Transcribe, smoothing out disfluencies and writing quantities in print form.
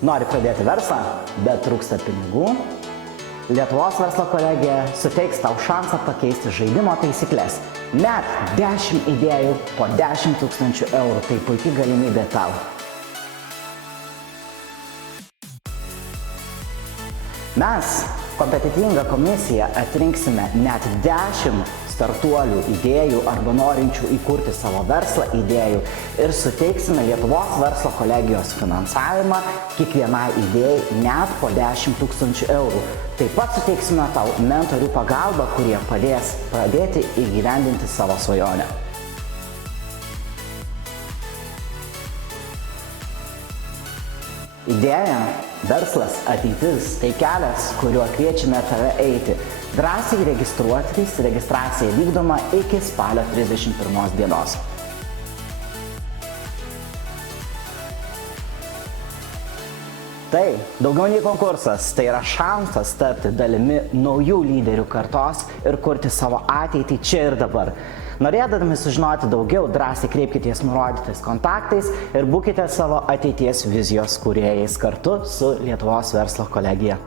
Nori pradėti verslą, bet trūksta pinigų? Lietuvos verslo kolegija suteiks tau šansą pakeisti žaidimo taisyklės. Net 10 idėjų po 10 000 eurų. Tai puikiai galimybė tau. Mes, kompetitinga komisija, atrinksime net 10 startuolių idėjų arba norinčių įkurti savo verslą idėjų ir suteiksime Lietuvos verslo kolegijos finansavimą kiekvienai idėjai net po 10 000 eurų. Taip pat suteiksime tau mentorių pagalbą, kurie padės pradėti įgyvendinti savo svajonę. Idėja, verslas, ateitis – tai kelias, kuriuo kviečiame tave eiti. Drąsiai registruotis, registracija vykdoma iki spalio 31 dienos. Tai daugiau nei konkursas, tai yra šansas tapti dalimi naujų lyderių kartos ir kurti savo ateitį čia ir dabar. Norėdami sužinoti daugiau, drąsiai kreipkitės nurodytais kontaktais ir būkite savo ateities vizijos kūrėjais kartu su Lietuvos verslo kolegija.